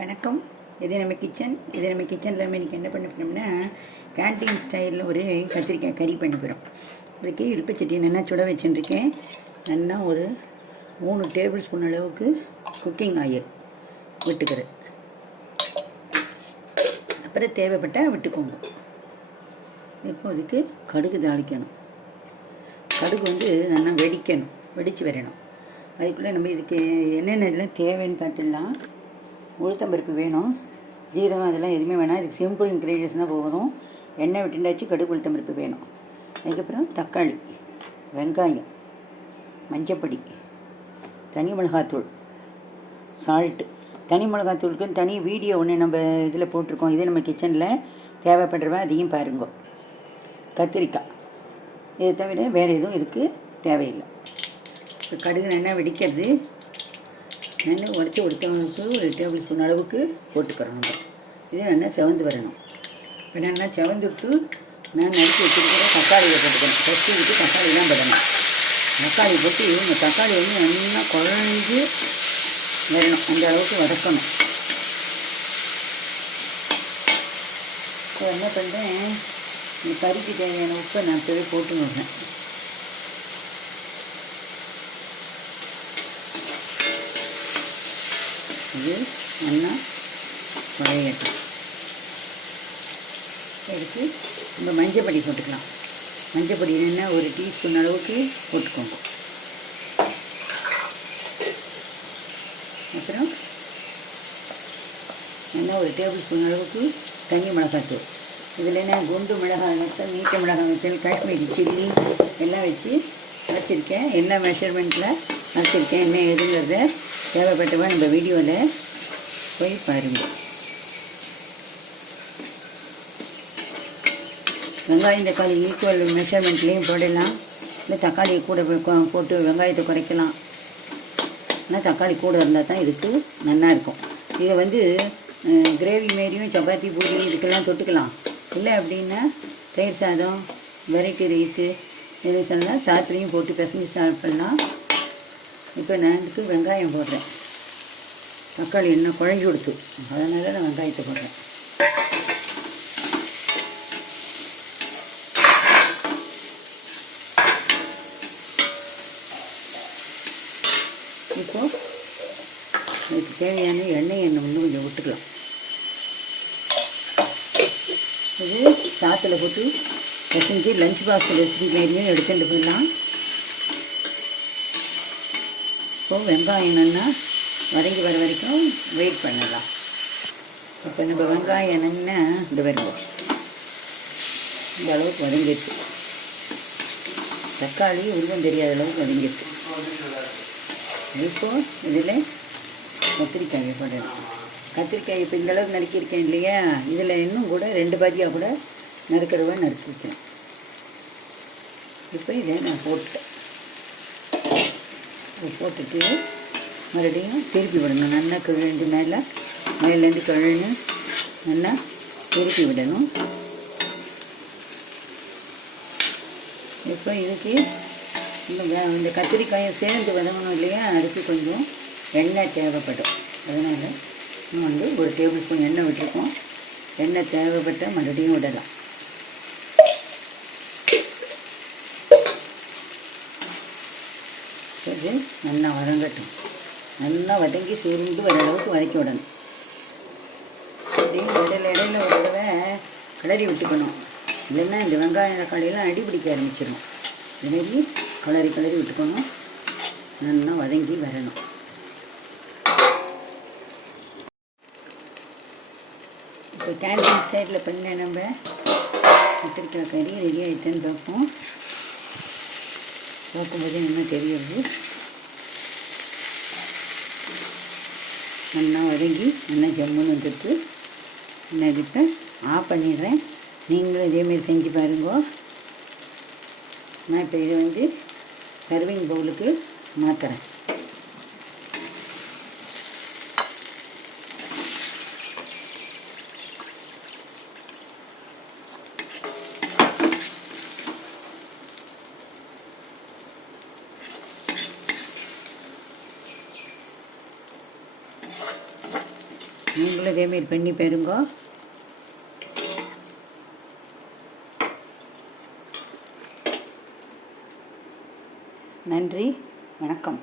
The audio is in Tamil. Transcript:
வணக்கம். இது நம்ம கிச்சனில் நம்ம இன்றைக்கி என்ன பண்ண போகிறோம்னா, கேன்டீன் ஸ்டைலில் ஒரு கத்திரிக்காய் கறி பண்ண போகிறோம். அதுக்கு இழுப்பச்சட்டி நல்லா சுட வச்சுருக்கேன். நல்லா ஒரு 3 டேபிள் ஸ்பூன் அளவுக்கு குக்கிங் ஆயில் விட்டுக்கிறேன். அப்புறம் தேவைப்பட்டால் விட்டுக்கோங்க. இப்போ அதுக்கு கடுகு தாளிக்கணும். கடுகு வந்து நல்லா வெடித்து வரணும். அதுக்குள்ளே நம்ம இதுக்கு என்னென்ன இதெல்லாம் தேவைன்னு பார்த்துடலாம். உளுத்தம்பருப்பு வேணும், ஜீரகம் அதெல்லாம் எதுவுமே வேணாம். இதுக்கு சிம்பிள் இன்க்ரீடியன்ஸ் தான் போகணும். எண்ணெய் விட்டுண்டாச்சு, கடுகு உளுத்தம்பருப்பு வேணும். அதுக்கப்புறம் தக்காளி, வெங்காயம், மஞ்சப்பொடி, தனி மிளகாத்தூள், சால்ட்டு. தனி மிளகாத்தூளுக்கு தனி வீடியோ ஒன்று நம்ம இதில் போட்டிருக்கோம். இது நம்ம கிச்சனில் தேவைப்படுறவ அதையும் பாருங்க. கத்திரிக்காய், இதை தவிர வேறு எதுவும் இதுக்கு தேவையில்லை. இப்போ கடுகு நல்லா வெடிக்கிறது. நல்லா உடச்சி ஒருத்தவங்களுக்கு ஒரு டேபிள் ஸ்பூன் அளவுக்கு போட்டுக்கிறோம். நம்ம இது நல்லா செவந்து வரணும். இப்போ நல்லா செவந்துட்டு நான் நறுக்கி வச்சுருக்கிற தக்காளியை போட்டுக்கணும். ஃபஸ்ட்டு விட்டு தக்காளி தான் போடணும். தக்காளி போட்டு இந்த தக்காளி வந்து நல்லா குழஞ்சி வரணும், அந்த அளவுக்கு வதக்கணும். இப்போ என்ன பண்ணுறேன், இந்த கறிக்கு தேவையான உப்பை நான் இப்போவே போட்டு விடுறேன். இது நல்லா குழையட்டும். எடுத்து நம்ம மஞ்சப்பொடி போட்டுக்கலாம். மஞ்சப்பொடி என்னென்னா ஒரு டீஸ்பூன் அளவுக்கு போட்டுக்கோங்க. அப்புறம் நல்லா ஒரு டேபிள் ஸ்பூன் அளவுக்கு தனி மிளகாத்தூள். இதில் என்ன குண்டு மிளகாய் வச்சல், நீட்ட மிளகாய் வச்சல், காஷ்மீரி சில்லி எல்லாம் வச்சு வச்சுருக்கேன். என்ன மெஷர்மெண்ட்டில் வச்சுருக்கேன், என்ன எதுங்கிறத தேவைப்பட்டவா நம்ம வீடியோவில் போய் பாருங்கள். வெங்காயம் தக்காளி ஈக்குவல் மெஷர்மெண்ட்லேயும் போடலாம். இல்லை தக்காளியை கூட போட்டு வெங்காயத்தை குறைக்கலாம். ஆனால் தக்காளி கூட இருந்தால் தான் இதுக்கு நல்லா இருக்கும். இதை வந்து கிரேவி மாரியும் சப்பாத்தி பூரி இதுக்கெல்லாம் தொட்டுக்கலாம். இல்லை அப்படின்னா தயிர் சாதம், வெரைட்டி ரைஸு இது சொல்லலாம், சாத்துலையும் போட்டு பிசைஞ்சு சாப்பிட்லாம். இப்போ நான் இதுக்கு வெங்காயம் போடுறேன். தக்காளி என்ன குழஞ்சி கொடுத்து, அதனால நான் வெங்காயத்தை போடுறேன். இப்போது இதுக்கு தேவையான எண்ணெய் இன்னும் கொஞ்சம் விட்டுக்கலாம். இது சாத்தில் போட்டு பிசைஞ்சு லஞ்ச் பாக்ஸ் ரெசிபி மாரியும் எடுத்துகிட்டு போயிடலாம். இப்போது வெங்காயம் நல்லா வதங்கி வர வரைக்கும் வெயிட் பண்ணலாம். இப்போ நம்ம வெங்காயம் என்னென்னா இந்த வருவோம், இந்த அளவுக்கு வதங்கிடுச்சு. தக்காளி உருவம் தெரியாத அளவுக்கு வதங்கிடுச்சு. இப்போது இதில் கத்திரிக்காயை போடணும். கத்திரிக்காய் இப்போ இந்த அளவுக்கு நறுக்கியிருக்கேன் இல்லையா, இதில் இன்னும் கூட 2 பாதியாக கூட நறுக்கிறவா நறுக்கிருக்கேன். இப்போ இதை நான் போட்டுட்டேன். போட்டுட்டு மறுபடியும் திருப்பி விடணும். நல்லா கிழந்து மேலேருந்து கிழன்னு நல்லா திருப்பி விடணும். இப்போ இதுக்கு இந்த கத்திரிக்காயை சேர்ந்து வதங்கணும் இல்லையா, அதுக்கு கொஞ்சம் எண்ணெய் தேவைப்படும். அதனால் நம்ம வந்து ஒரு டேபிள் ஸ்பூன் எண்ணெய் விட்டுருக்கோம். எண்ணெய் தேவைப்பட்டால் மறுபடியும் விடலாம். இது நல்லா வதங்கட்டும். நல்லா வதங்கி சுருண்டு வர அளவுக்கு வதக்கி விடணும். அப்படியும் இடையில ஒரு தடவை கிளறி விட்டுக்கணும். இல்லைன்னா இந்த வெங்காயம் தக்காளியெல்லாம் அடி பிடிக்க ஆரம்பிச்சிடும். இதுமாரி கிளறி விட்டுக்கணும். நல்லா வதங்கி வரணும். இப்போ கேன்டீன் ஸ்டைலில் பண்ண நம்ம கத்திரிக்காய் கறி ரெடி ஆகிட்டேன்னு பார்க்கும்போது என்ன தெரியுது. நல்லா வதங்கி நல்லா ஜம்முன்னு வந்துட்டு நான் இப்போ ஆஃப் பண்ணிடுறேன். நீங்களும் இதேமாரி செஞ்சு பாருங்க. நான் இப்போ இதை வந்து சர்விங் பவுலுக்கு மாற்றுறேன். நீங்களும் இதேமாரி பண்ணி பாருங்க. நன்றி, வணக்கம்.